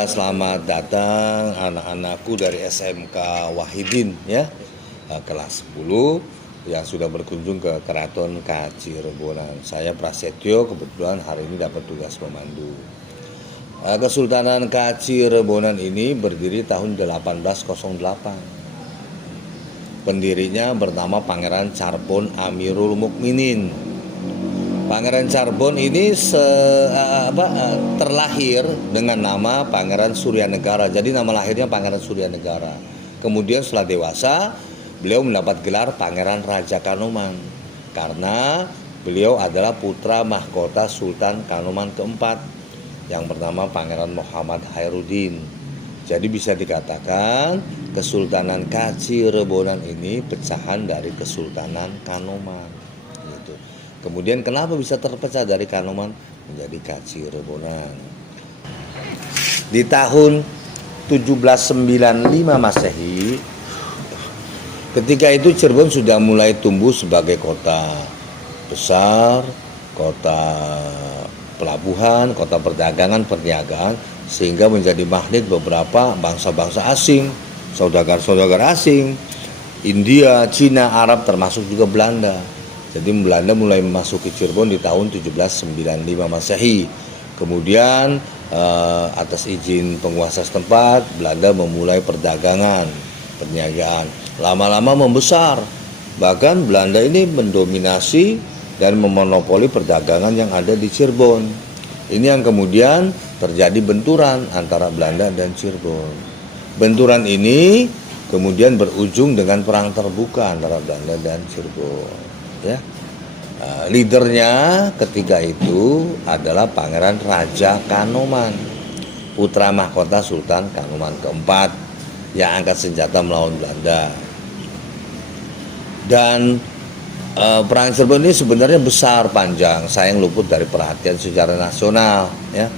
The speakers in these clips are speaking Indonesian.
Ya, selamat datang anak-anakku dari SMK Wahidin ya, kelas 10 yang sudah berkunjung ke Keraton Kacirebonan. Saya Prasetyo, kebetulan hari ini dapat tugas memandu. Kesultanan Kacirebonan ini berdiri tahun 1808. Pendirinya bernama Pangeran Charbon Amirul Mukminin. Pangeran Charbon ini terlahir dengan nama Pangeran Suryanegara. Jadi nama lahirnya Pangeran Suryanegara. Kemudian setelah dewasa, beliau mendapat gelar Pangeran Raja Kanoman karena beliau adalah putra mahkota Sultan Kanoman keempat yang bernama Pangeran Muhammad Khairuddin. Jadi bisa dikatakan Kesultanan Kacirebonan ini pecahan dari Kesultanan Kanoman. Kemudian kenapa bisa terpecah dari Kanoman menjadi Kacirebonan? Di tahun 1795 Masehi, ketika itu Cirebon sudah mulai tumbuh sebagai kota besar, kota pelabuhan, kota perdagangan, perniagaan, sehingga menjadi magnet beberapa bangsa-bangsa asing, saudagar-saudagar asing, India, Cina, Arab, termasuk juga Belanda. Jadi Belanda mulai memasuki Cirebon di tahun 1795 Masehi. Kemudian atas izin penguasa setempat, Belanda memulai perdagangan, perniagaan. Lama-lama membesar. Bahkan Belanda ini mendominasi dan memonopoli perdagangan yang ada di Cirebon. Ini yang kemudian terjadi benturan antara Belanda dan Cirebon. Benturan ini kemudian berujung dengan perang terbuka antara Belanda dan Cirebon. Ya, leadernya ketika itu adalah Pangeran Raja Kanoman, putra mahkota Sultan Kanoman keempat yang angkat senjata melawan Belanda. Dan perang Cirebon ini sebenarnya besar, panjang, sayang luput dari perhatian sejarah nasional. Ya,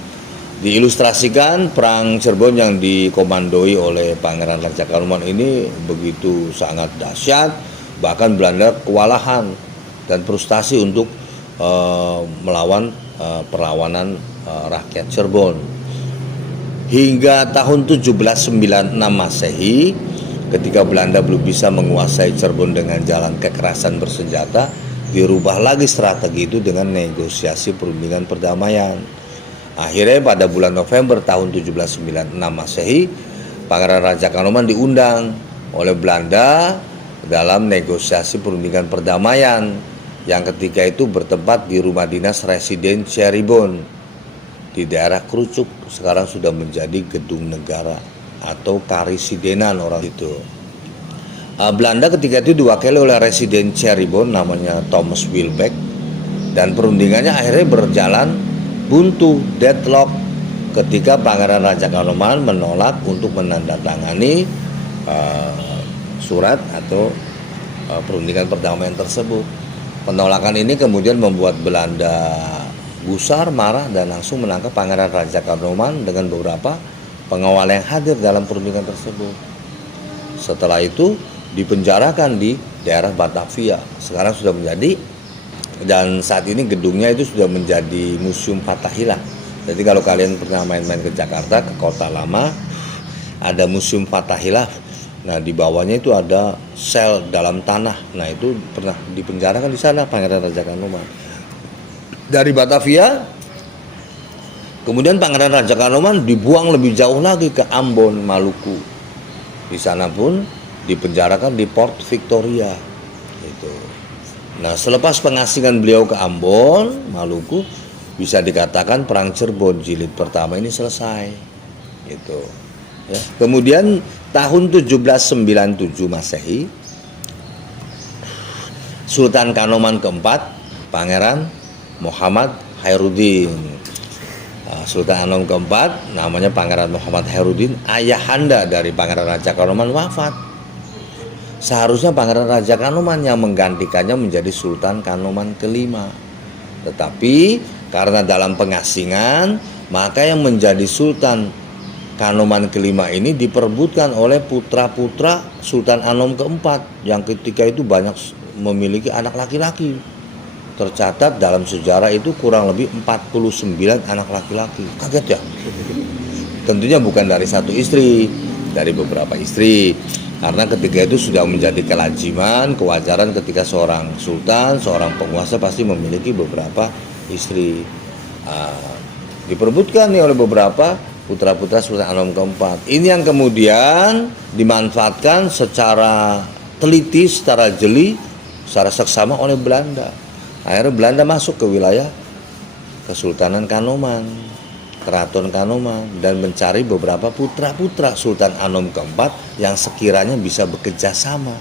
diilustrasikan perang Cirebon yang dikomandoi oleh Pangeran Raja Kanoman ini begitu sangat dahsyat, bahkan Belanda kewalahan dan frustasi untuk melawan perlawanan rakyat Cirebon. Hingga tahun 1796 Masehi, ketika Belanda belum bisa menguasai Cirebon dengan jalan kekerasan bersenjata, dirubah lagi strategi itu dengan negosiasi perundingan perdamaian. Akhirnya pada bulan November tahun 1796 Masehi, Pangeran Raja Kanoman diundang oleh Belanda dalam negosiasi perundingan perdamaian yang ketika itu bertempat di rumah dinas Residen Cirebon di daerah Krucuk, sekarang sudah menjadi gedung negara atau karisidenan orang itu. Belanda ketika itu diwakili oleh Residen Cirebon namanya Thomas Wilbeck, dan perundingannya akhirnya berjalan buntu, deadlock, ketika Pangeran Raja Kanoman menolak untuk menandatangani surat atau perundingan perdamaian tersebut. Penolakan ini kemudian membuat Belanda gusar, marah, dan langsung menangkap Pangeran Raja Kanoman dengan beberapa pengawal yang hadir dalam perundingan tersebut. Setelah itu dipenjarakan di daerah Batavia. Sekarang sudah menjadi, dan saat ini gedungnya itu sudah menjadi Museum Fathahillah. Jadi kalau kalian pernah main-main ke Jakarta, ke Kota Lama, ada Museum Fathahillah. Nah, di bawahnya itu ada sel dalam tanah. Nah, itu pernah dipenjarakan di sana Pangeran Raja Kanoman. Dari Batavia, kemudian Pangeran Raja Kanoman dibuang lebih jauh lagi ke Ambon, Maluku. Di sana pun dipenjarakan di Port Victoria. Gitu. Nah, selepas pengasingan beliau ke Ambon, Maluku, bisa dikatakan perang Cirebon jilid pertama ini selesai. Gitu. Ya. Kemudian tahun 1797 Masehi, Sultan Kanoman keempat, Pangeran Muhammad Khairuddin. Sultan Kanoman keempat namanya Pangeran Muhammad Khairuddin, ayahanda dari Pangeran Raja Kanoman wafat. Seharusnya Pangeran Raja Kanoman yang menggantikannya menjadi Sultan Kanoman kelima. Tetapi karena dalam pengasingan, maka yang menjadi Sultan Kanoman kelima ini diperebutkan oleh putra-putra Sultan Anom keempat yang ketika itu banyak memiliki anak laki-laki. Tercatat dalam sejarah itu kurang lebih 49 anak laki-laki. Kaget ya? Tentunya bukan dari satu istri, dari beberapa istri. Karena ketika itu sudah menjadi kelaziman, kewajaran ketika seorang sultan, seorang penguasa pasti memiliki beberapa istri. Diperebutkan nih oleh beberapa putra-putra Sultan Anom keempat. Ini yang kemudian dimanfaatkan secara teliti, secara jeli, secara seksama oleh Belanda. Akhirnya Belanda masuk ke wilayah Kesultanan Kanoman, Keraton Kanoman, dan mencari beberapa putra-putra Sultan Anom keempat yang sekiranya bisa bekerja sama,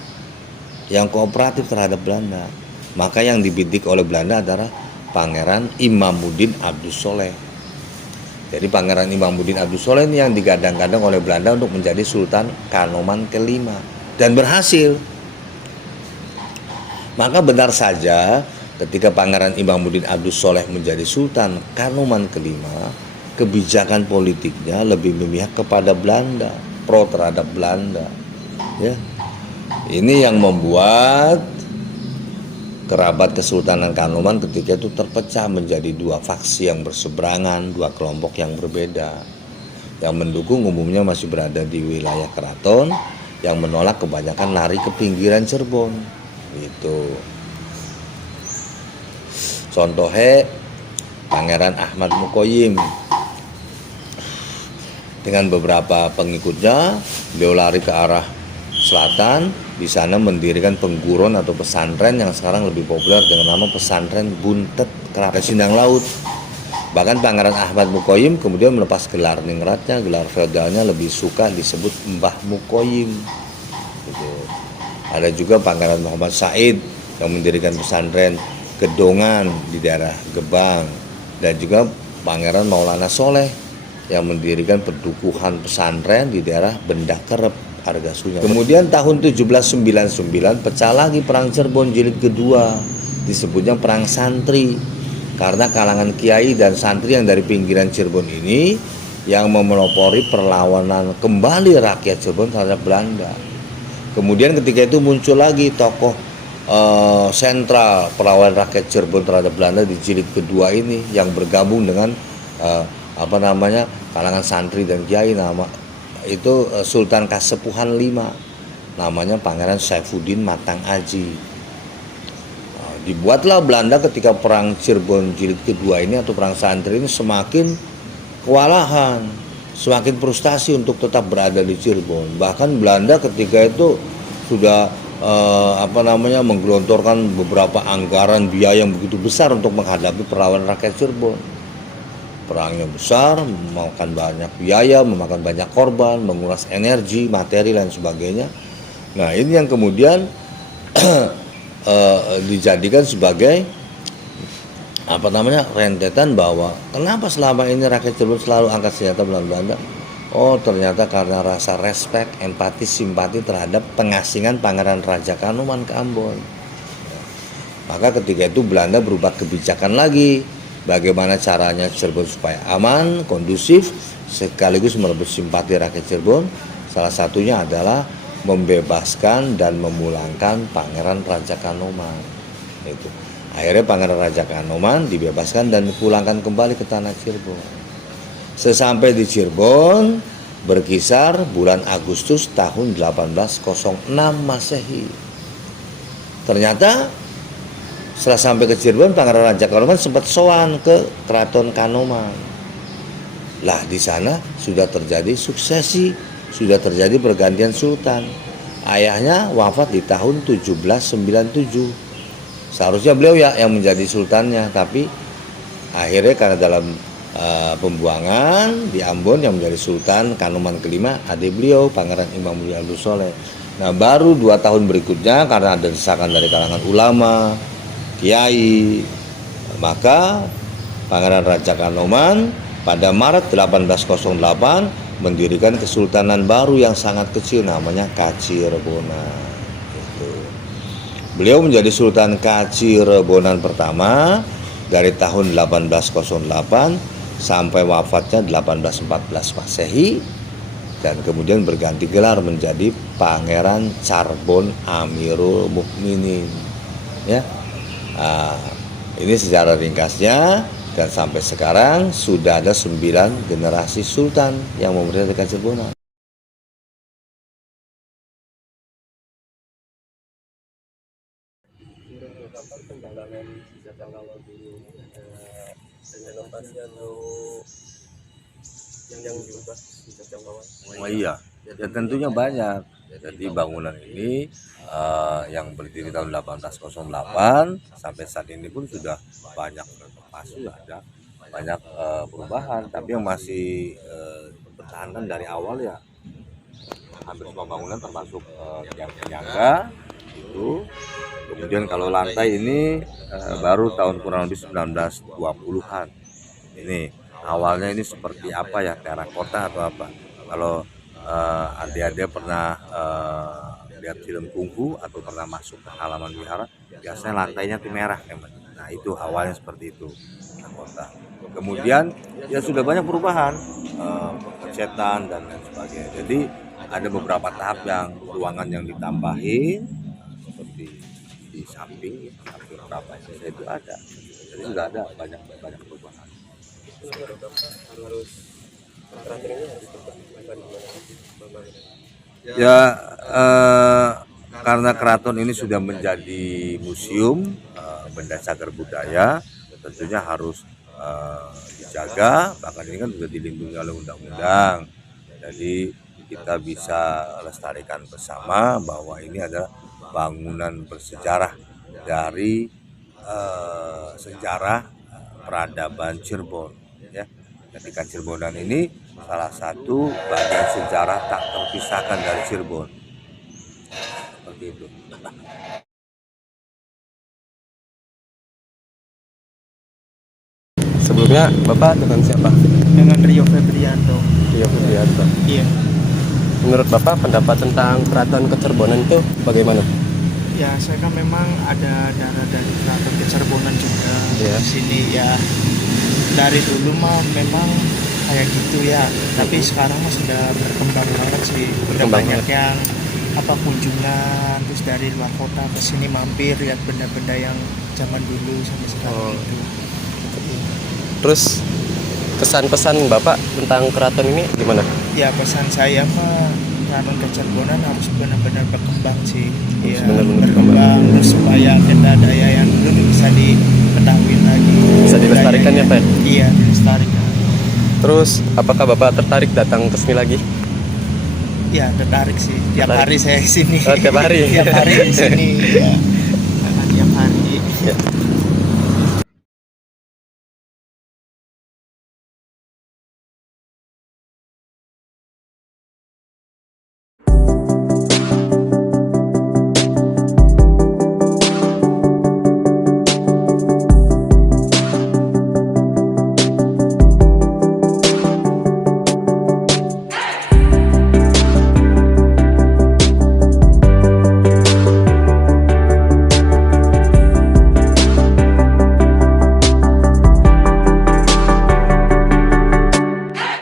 yang kooperatif terhadap Belanda. Maka yang dibidik oleh Belanda adalah Pangeran Imamuddin Abdus Soleh. Jadi Pangeran Imamuddin Abdus Soleh ini yang digadang-gadang oleh Belanda untuk menjadi Sultan Kanoman kelima, dan berhasil. Maka benar saja ketika Pangeran Imamuddin Abdus Soleh menjadi Sultan Kanoman kelima, kebijakan politiknya lebih memihak kepada Belanda, pro terhadap Belanda. Ya. Ini yang membuat kerabat Kesultanan Kanoman ketika itu terpecah menjadi dua faksi yang berseberangan, dua kelompok yang berbeda. Yang mendukung umumnya masih berada di wilayah keraton, yang menolak kebanyakan lari ke pinggiran Cirebon. Gitu. Contohnya Pangeran Ahmad Mukoyim dengan beberapa pengikutnya, beliau lari ke arah selatan, di sana mendirikan pengguron atau pesantren yang sekarang lebih populer dengan nama Pesantren Buntet Keraton Sindang Laut. Bahkan Pangeran Ahmad Mukoyim kemudian melepas gelar ningratnya, gelar feodalnya lebih suka disebut Mbah Mukoyim. Gitu. Ada juga Pangeran Muhammad Said yang mendirikan pesantren Gedongan di daerah Gebang, dan juga Pangeran Maulana Soleh yang mendirikan perdukuhan pesantren di daerah Benda Kerep, Argasunya. Kemudian tahun 1799 pecah lagi Perang Cirebon jilid kedua, disebutnya Perang Santri, karena kalangan kiai dan santri yang dari pinggiran Cirebon ini yang memelopori perlawanan kembali rakyat Cirebon terhadap Belanda. Kemudian ketika itu muncul lagi tokoh sentral perlawanan rakyat Cirebon terhadap Belanda di jilid kedua ini yang bergabung dengan kalangan santri dan kiai, nama itu Sultan Kasepuhan V, namanya Pangeran Saifuddin Matang Aji. Dibuatlah Belanda ketika Perang Cirebon jilid kedua ini atau Perang Santri ini semakin kewalahan, semakin frustasi untuk tetap berada di Cirebon. Bahkan Belanda ketika itu sudah menggelontorkan beberapa anggaran biaya yang begitu besar untuk menghadapi perlawanan rakyat Cirebon. Perangnya besar, memakan banyak biaya, memakan banyak korban, menguras energi, materi dan sebagainya. Nah, ini yang kemudian dijadikan sebagai rentetan bahwa kenapa selama ini rakyat Cirebon selalu angkat senjata melawan Belanda? Oh, ternyata karena rasa respek, empati, simpati terhadap pengasingan Pangeran Raja Kanoman ke Ambon. Maka ketika itu Belanda berubah kebijakan lagi. Bagaimana caranya Cirebon supaya aman, kondusif, sekaligus merebut simpati rakyat Cirebon. Salah satunya adalah membebaskan dan memulangkan Pangeran Raja Kanoman. Itu. Akhirnya Pangeran Raja Kanoman dibebaskan dan dipulangkan kembali ke tanah Cirebon. Sesampai di Cirebon berkisar bulan Agustus tahun 1806 Masehi. Ternyata setelah sampai ke Cirebon, Pangeran Raja Kanoman sempat sowan ke Keraton Kanoman. Lah di sana sudah terjadi suksesi, sudah terjadi pergantian sultan. Ayahnya wafat di tahun 1797. Seharusnya beliau ya yang menjadi sultannya, tapi akhirnya karena dalam pembuangan di Ambon yang menjadi Sultan Kanoman kelima adik beliau Pangeran Imamuddin Abdus Soleh. Nah, baru 2 tahun berikutnya karena ada desakan dari kalangan ulama, kiai, maka Pangeran Raja Kanoman pada Maret 1808 mendirikan kesultanan baru yang sangat kecil namanya Kacirebonan. Beliau menjadi Sultan Kacirebonan pertama dari tahun 1808 sampai wafatnya 1814 Masehi, dan kemudian berganti gelar menjadi Pangeran Charbon Amirul Mukminin. Ya, ini secara ringkasnya Dan sampai sekarang sudah ada 9 generasi sultan yang memerintah Kacirbonan. Oh iya, ya tentunya banyak. Jadi bangunan ini yang berdiri tahun 1808 sampai saat ini pun sudah banyak renovasi, ada banyak perubahan. Tapi yang masih bertahan dari awal ya hampir semua bangunan termasuk tiang penyangga itu. Kemudian kalau lantai ini baru tahun kurang lebih 1920-an. Ini awalnya ini seperti apa ya, terakota atau apa? Kalau adik-adik pernah lihat film kungfu atau pernah masuk ke halaman wihara, biasanya lantainya tuh merah teman. Nah itu awalnya seperti itu, terakota. Kemudian ya sudah banyak perubahan, pencetan dan lain sebagainya. Jadi ada beberapa tahap yang ruangan yang ditambahin seperti di samping berapa itu ada. Jadi sudah ada banyak perubahan. Ya karena keraton ini sudah menjadi museum benda cagar budaya, tentunya harus dijaga. Bahkan ini kan sudah dilindungi oleh undang-undang. Jadi kita bisa lestarikan bersama bahwa ini adalah bangunan bersejarah dari sejarah peradaban Cirebon. Ya, ketika Cirebonan ini salah satu bagian sejarah tak terpisahkan dari Cirebon. Seperti itu. Sebelumnya Bapak dengan siapa? Dengan Rio Febrianto. Rio Febrianto. Iya. Menurut Bapak pendapat tentang Keraton Kacirbonan itu bagaimana? Ya, saya kan memang ada darah dari Keraton Kacirbonan juga. Iya. Di sini ya dari dulu mah memang kayak gitu ya. Tapi sekarang mah sudah berkembang banget sih. Udah Berkembang banyak banget. yang kunjungan terus dari luar kota ke sini mampir lihat benda-benda yang zaman dulu sampai sekarang itu. Terus kesan-pesan Bapak tentang keraton ini gimana? Ya pesan saya mah Keraton Kacirbonan harus benar-benar berkembang sih. Ya, benar-benar berkembang terus supaya kita daya yang dulu bisa diketahui lagi. Bisa dilestarikan ya Pak? Iya, dilestarikan. Terus apakah Bapak tertarik datang ke sini lagi? Ya tertarik sih. Tiap Tertarik. hari saya di sini. Oh, tiap hari? Tiap hari di sini. Ya.